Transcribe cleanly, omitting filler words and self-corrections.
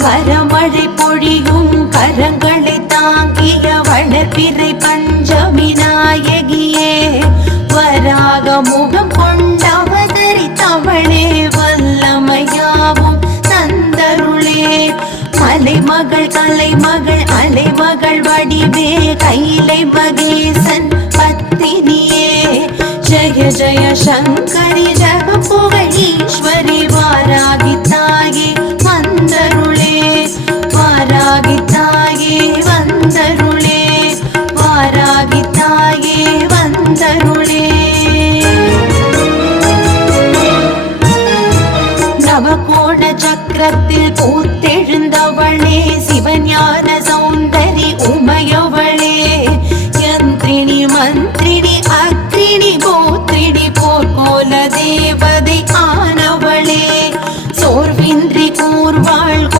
வரமழை பொழியும் கரங்களை தாங்கிய வளர்பிறை பஞ்சமி நாயகியே வராக முகம் கொண்டவதரித்தவளே வல்லமையாவும் தந்தருளே மலைமகள் கலைமகள் அலைமகள் வடிவே கைலை மகேசன் பத்தினியே ஜய ஜய சங்கரி